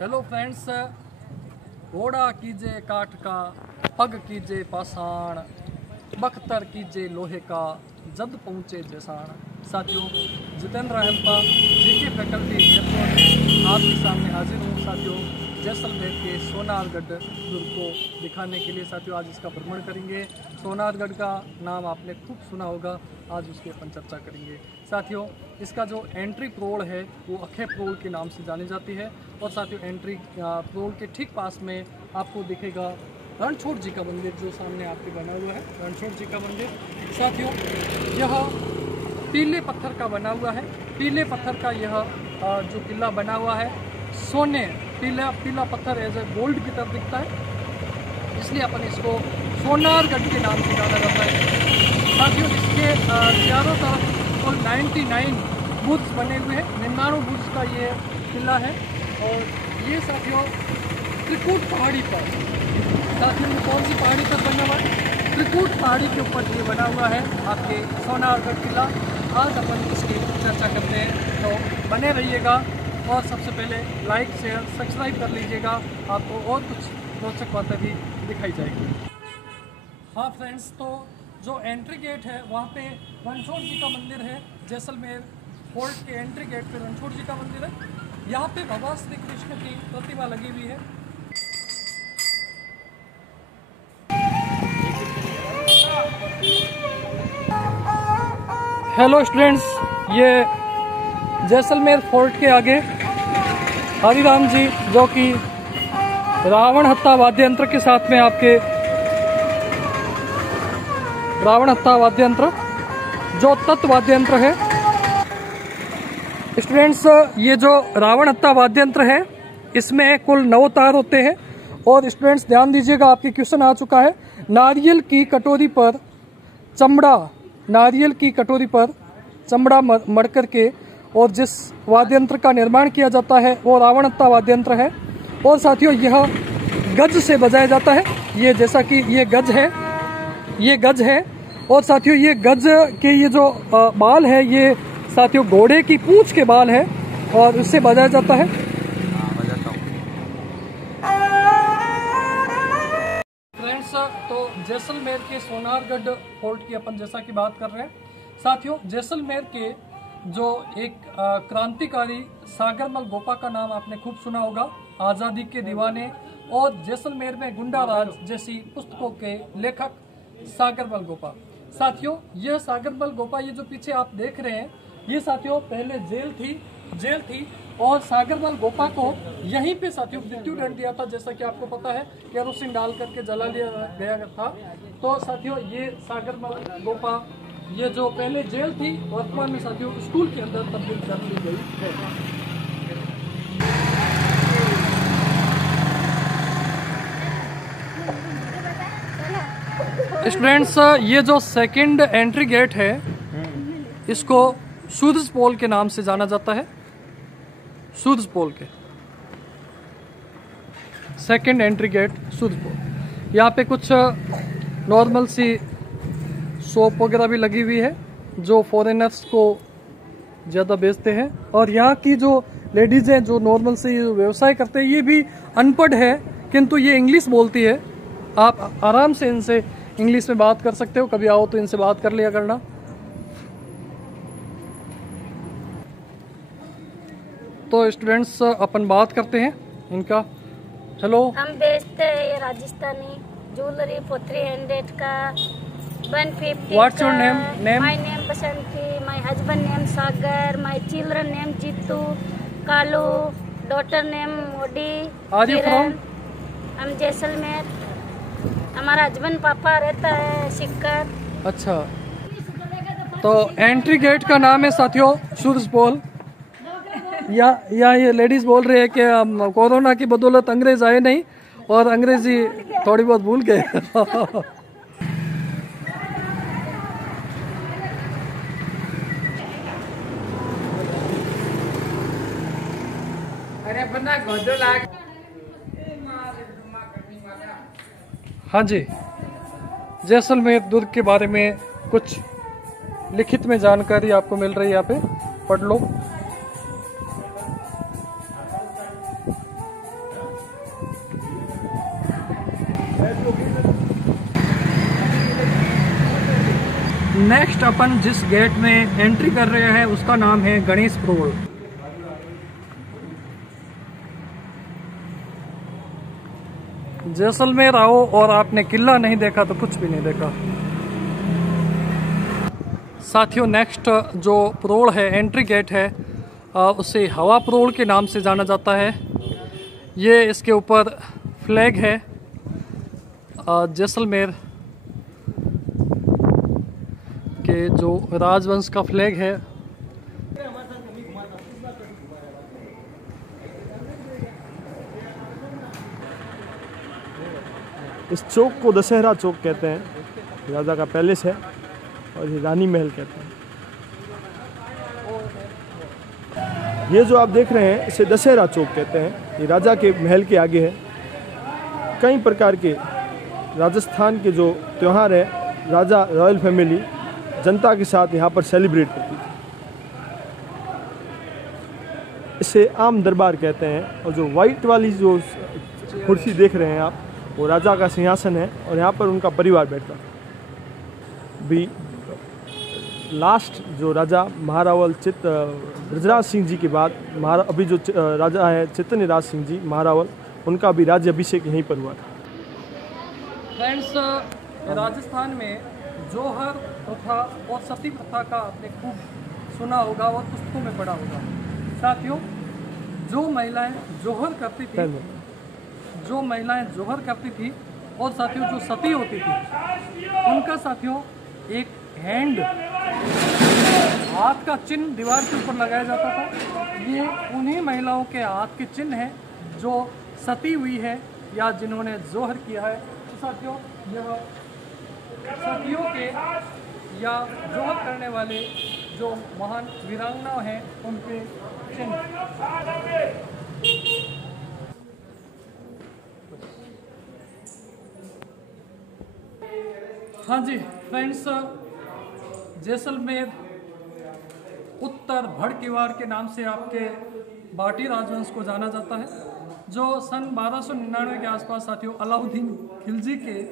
Hello friends, घोड़ा कीजे काठ का, पग कीजे पाषाण, बख्तर कीजे लोहे का, जब पहुँचे जैसाण। साथियों, जितेंद्र रहमपा जीके फैकल्टी जयपुर में आपके सामने हाजिर हूँ। साथियों, जैसलमेर के सोनारगढ़ दुर्ग को दिखाने के लिए साथियों आज इसका भ्रमण करेंगे। सोनारगढ़ का नाम आपने खूब सुना होगा, आज उसकी अपन चर्चा करेंगे। साथियों, इसका जो एंट्री प्रोल है वो अखे प्रोल के नाम से जानी जाती है। और साथियों, एंट्री प्रोल के ठीक पास में आपको दिखेगा रणछोड़ जी का मंदिर, जो सामने आपके बना हुआ है रणछोड़ जी का मंदिर। साथियों, यह पीले पत्थर का बना हुआ है। पीले पत्थर का यह जो किला बना हुआ है, सोने पीला पत्थर एज ए गोल्ड की तरह दिखता है, इसलिए अपन इसको सोनारगढ़ के नाम से जाना जाता है। साथियों, इसके चारों तरफ कुल 99 बुर्ज बने हुए हैं। 99 बुर्ज का ये किला है। और ये साथियों त्रिकूट पहाड़ी पर, साथियों कौन सी पहाड़ी पर बना हुआ है? त्रिकूट पहाड़ी के ऊपर ये बना हुआ है आपके सोनारगढ़ किला। आज अपन इसकी चर्चा करते हैं, तो बने रहिएगा। और सबसे पहले लाइक शेयर सब्सक्राइब कर लीजिएगा, आपको और कुछ रोचक बातें भी दिखाई जाएगी। हाँ फ्रेंड्स, तो जो एंट्री गेट है वहाँ पे रणछोड़ जी का मंदिर है। जैसलमेर फोर्ट के एंट्री गेट पे रणछोड़ जी का मंदिर है। यहाँ पे भगवान श्री कृष्ण की प्रतिमा लगी हुई है। हेलो स्टूडेंट्स, ये जैसलमेर फोर्ट के आगे हरिराम जी, जो कि रावण हत्था वाद्य यंत्र के साथ में आपके रावण हत्था वाद्य यंत्र जो तत्व वाद्य यंत्र है। स्टूडेंट्स, ये जो रावण हत्था वाद्य यंत्र है इसमें कुल 9 तार होते हैं। और स्टूडेंट्स ध्यान दीजिएगा, आपके क्वेश्चन आ चुका है। नारियल की कटोरी पर चमड़ा मढ़ करके और जिस वाद्य यंत्र का निर्माण किया जाता है वो रावण हत्था वाद्य यंत्र है। और साथियों, यह गज से बजाया जाता है। ये जैसा कि ये गज है। और साथियों, ये गज के ये जो बाल है, ये साथियों घोड़े की पूंछ के बाल है और उससे बजाया जाता है। फ्रेंड्स, तो जैसलमेर के सोनारगढ़ फोर्ट की अपन जैसा कि बात कर रहे हैं। साथियों, जैसलमेर के जो एक क्रांतिकारी सागरमल गोपा का नाम आपने खूब सुना होगा, आज़ादी के दीवाने और जैसलमेर में गुंडा राज जैसी पुस्तकों के लेखक सागरमल गोपा। साथियों, यह सागरमल गोपा, ये जो पीछे आप देख रहे हैं, ये साथियों पहले जेल थी और सागरमल गोपा को यहीं पे साथियों मृत्यु दंड दिया था, जैसा कि आपको पता है, केरोसिन डाल करके जला लिया गया था। तो साथियों, ये सागरमल गोपा, ये जो पहले जेल थी, वर्तमान में साथियों स्कूल के अंदर तब्दील कर ली गई है। स्टूडेंट्स, ये जो सेकंड एंट्री गेट है इसको सूरज पोल के नाम से जाना जाता है। सूरज पोल के सेकंड एंट्री गेट सूरज पोल। यहाँ पे कुछ नॉर्मल सी शॉप वगैरह भी लगी हुई है जो फॉरेनर्स को ज़्यादा बेचते हैं। और यहाँ की जो लेडीज़ हैं जो नॉर्मल से व्यवसाय करते हैं, ये भी अनपढ़ है किंतु ये इंग्लिश बोलती है। आप आराम से इनसे इंग्लिश में बात कर सकते हो, कभी आओ तो इनसे बात कर लिया करना। तो स्टूडेंट्स, अपन बात करते हैं इनका। हेलो, हम बेचते हैं ये राजस्थानी ज्वेलरी, पोथरी हैंडेड का 150। What's your name? My name Basanti, my husband name Sagar, my children name Jeetu, Kalu, daughter name Modi. Are you from? हम जैसलमेर। हमारा हस्बैंड पापा रहता है सिक्कर। अच्छा, तो एंट्री गेट का नाम है साथियों सूरज पोल। या ये लेडीज बोल रही है कि कोरोना की बदौलत अंग्रेज आए नहीं और अंग्रेजी थोड़ी बहुत भूल गए। हाँ जी, जैसलमेर दुर्ग के बारे में कुछ लिखित में जानकारी आपको मिल रही है, यहाँ पे पढ़ लो। नेक्स्ट अपन जिस गेट में एंट्री कर रहे हैं उसका नाम है गणेश प्रोल। जैसलमेर आओ और आपने किला नहीं देखा तो कुछ भी नहीं देखा। साथियों, नेक्स्ट जो प्रोल है, एंट्री गेट है, उसे हवा प्रोल के नाम से जाना जाता है। ये इसके ऊपर फ्लैग है जैसलमेर के जो राजवंश का फ्लैग है। इस चौक को दशहरा चौक कहते हैं। राजा का पैलेस है और ये रानी महल कहते हैं। ये जो आप देख रहे हैं इसे दशहरा चौक कहते हैं। ये राजा के महल के आगे है। कई प्रकार के राजस्थान के जो त्यौहार है, राजा रॉयल फैमिली जनता के साथ यहाँ पर सेलिब्रेट करती थी। इसे आम दरबार कहते हैं। और जो वाइट वाली जो कुर्सी देख रहे हैं आप, वो राजा का सिंहासन है और यहाँ पर उनका परिवार बैठता था। भी लास्ट जो राजा महारावल ब्रजराज सिंह जी के बाद अभी जो राजा है चित्तनीराज सिंह जी महारावल, उनका भी राज्य अभिषेक यहीं पर हुआ था। फ्रेंड्स, राजस्थान में जोहर प्रथा और सती प्रथा का आपने खूब सुना होगा और पुस्तकों में पढ़ा होगा। साथियों, जो महिलाएं जोहर करती थी और साथियों जो सती होती थी, उनका साथियों एक हैंड, हाथ का चिन्ह दीवार के ऊपर लगाया जाता था। ये उन्हीं महिलाओं के हाथ के चिन्ह हैं जो सती हुई है या जिन्होंने जोहर किया है। तो साथियों, यह सतियों के या जोहर करने वाले जो महान वीरांगना हैं उनके चिन्ह। हाँ जी फ्रेंड्स, जैसलमेर उत्तर भड़कीवार के नाम से आपके बाटी राजवंश को जाना जाता है, जो सन 1299 के आसपास साथियों अलाउद्दीन खिलजी के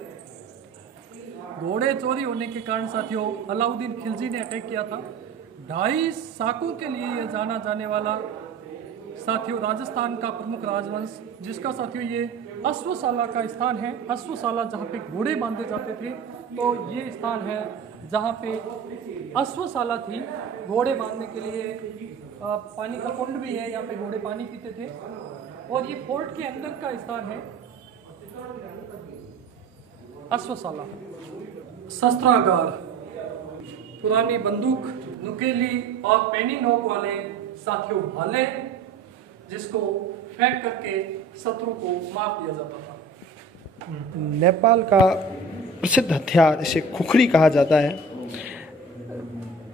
घोड़े चोरी होने के कारण साथियों अलाउद्दीन खिलजी ने अटैक किया था। 2.5 साकों के लिए ये जाना जाने वाला साथियों राजस्थान का प्रमुख राजवंश, जिसका साथियों ये अश्वशाला का स्थान है। अश्वशाला जहाँ पे घोड़े बांधे जाते थे, तो ये स्थान है जहाँ पे अश्वशाला थी घोड़े बांधने के लिए। पानी का कुंड भी है, यहाँ पे घोड़े पानी पीते थे। और ये फोर्ट के अंदर का स्थान है अश्वशाला। शस्त्रागार, पुरानी बंदूक, नुकेली और पैनी नोक वाले साथियों भाले, जिसको फेंक करके शत्रु को मार दिया जाता था। नेपाल का प्रसिद्ध हथियार, इसे खुखरी कहा जाता है।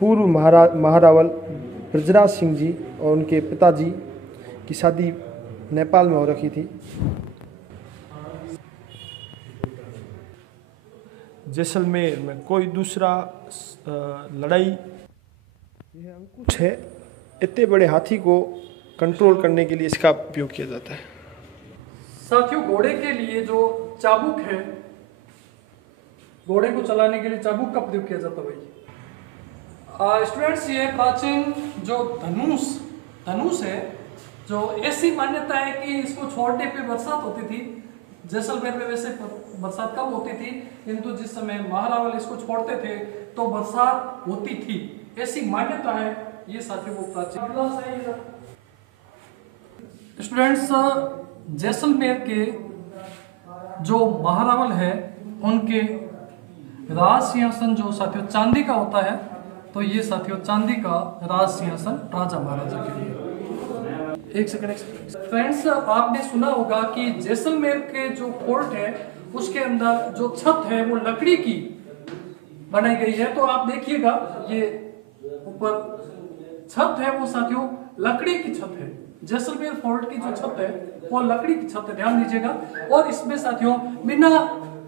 पूर्व महारावल ब्रजराज सिंह जी और उनके पिताजी की शादी नेपाल में हो रखी थी। जैसलमेर में कोई दूसरा लड़ाई, यह अंकुश है। इतने बड़े हाथी को कंट्रोल करने के लिए इसका उपयोग किया जाता है। साथियों, घोड़े के लिए जो चाबुक है, घोड़े को चलाने के लिए चाबुक का प्रयोग किया जाता है। स्टूडेंट्स, ये प्राचीन जो धनुष है, जो ऐसी मान्यता है कि इसको छोड़ने पे बरसात होती थी। जैसलमेर में वैसे बरसात कम होती थी, किंतु जिस समय महारावल इसको छोड़ते थे तो बरसात होती थी, ऐसी मान्यता है। ये साथियों को प्राचीन। स्टूडेंट्स, जैसलमेर के जो महारावल है उनके राज सिंहासन जो साथियों चांदी का होता है, तो ये साथियों चांदी का राज सिंहासन राजा महाराजा के लिए। एक सेकंड फ्रेंड्स, आपने सुना होगा कि जैसलमेर के जो फोर्ट है उसके अंदर जो छत है वो लकड़ी की बनाई गई है। तो आप देखिएगा, ये ऊपर छत है वो साथियों लकड़ी की छत है। जैसलमेर फोर्ट की जो छत है वो लकड़ी की छत है, ध्यान दीजिएगा। और इसमें साथियों बिना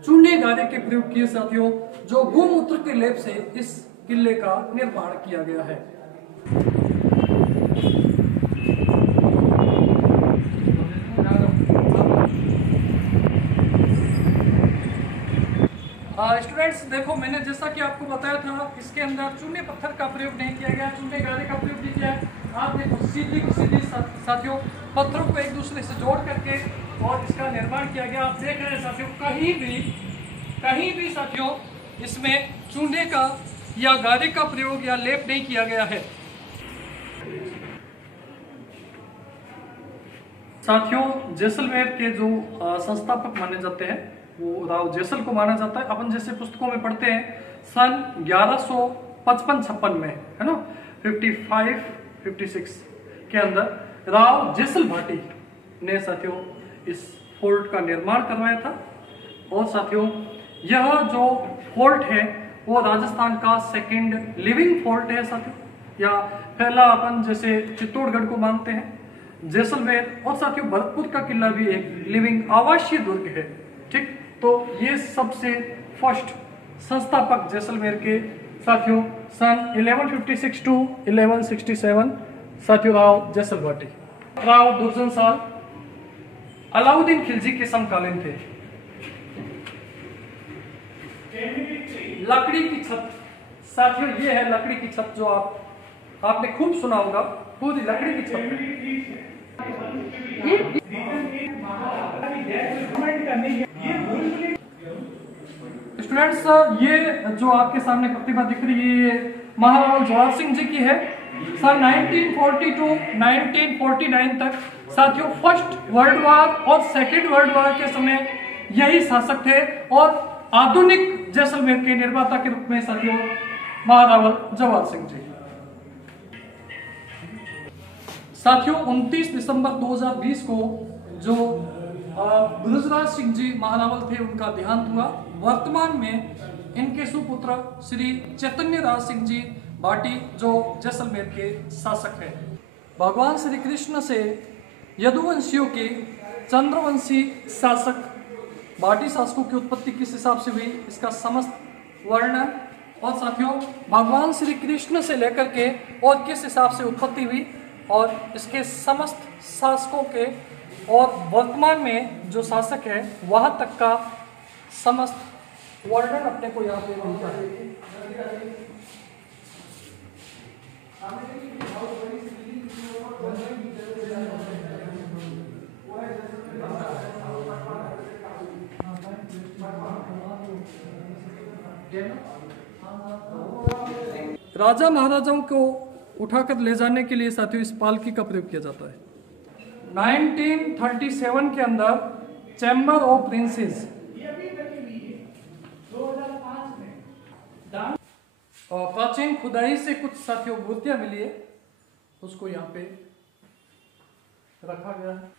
चूने गारे के प्रयोग किए साथियों जो गोमूत्र के लेप से इस किले का निर्माण किया गया है। स्टूडेंट्स देखो, मैंने जैसा कि आपको बताया था, इसके अंदर चूने पत्थर का प्रयोग नहीं किया गया, चूने गारे का प्रयोग नहीं किया है। आप देखो सीधी को सीधी साथियों पत्थरों को एक दूसरे से जोड़ करके और इसका निर्माण किया गया। आप देख रहे हैं साथियों, कहीं भी साथियों इसमें चूने का या गारे का प्रयोग या लेप नहीं किया गया है। साथियों जैसलमेर के जो संस्थापक माने जाते हैं वो राव जैसल को माना जाता है। अपन जैसे पुस्तकों में पढ़ते हैं सन 1155-56 में, है ना, 55-56 के अंदर राव जैसल भाटी ने साथियों इस फोर्ट का निर्माण करवाया था। और साथियों यह जो फोर्ट है वो राजस्थान का सेकंड लिविंग फोर्ट है साथियों, या पहला अपन जैसे चित्तौड़गढ़ को मानते हैं जैसलमेर, और साथियों भरतपुर का किला भी एक लिविंग आवासीय दुर्ग है। ठीक, तो ये सबसे फर्स्ट संस्थापक जैसलमेर के साथियों सन 1156 to 1167 साथियों राव जैसल भाटी। राव दुर्जन साल अलाउद्दीन खिलजी के समकालीन थे। लकड़ी की छत साथियों, ये है लकड़ी की छत जो आपने खूब सुना होगा, पूरी लकड़ी की छत। स्टूडेंट्स ये जो आपके सामने प्रतिभा दिख रही है ये महाराणा जवाहर सिंह जी की है। सन 1940 to 1949 तक साथियों फर्स्ट वर्ल्ड वॉर और सेकेंड वर्ल्ड वॉर के समय यही शासक थे और आधुनिक जैसलमेर के निर्माता के रूप में साथियों महाराणा जवाहर सिंह जी। साथियों 29 दिसंबर 2020 को जो बृजराज सिंह जी महारावल थे उनका देहांत हुआ। वर्तमान में इनके सुपुत्र श्री चैतन्य राज सिंह जी भाटी जो जैसलमेर के शासक हैं। भगवान श्री कृष्ण से यदुवंशियों के चंद्रवंशी शासक भाटी शासकों की उत्पत्ति किस हिसाब से हुई, इसका समस्त वर्णन, और साथियों भगवान श्री कृष्ण से लेकर के और किस हिसाब से उत्पत्ति हुई और इसके समस्त शासकों के और वर्तमान में जो शासक है वहां तक का समस्त वर्णन अपने को यहाँ पे मिलता है। राजा महाराजाओं को उठाकर ले जाने के लिए साथियों इस पालकी का प्रयोग किया जाता है। 1937 के अंदर चैम्बर ऑफ प्रिंसेस और प्राचीन खुदाई से कुछ साथियों मूर्तियां मिली है, उसको यहाँ पे रखा गया है।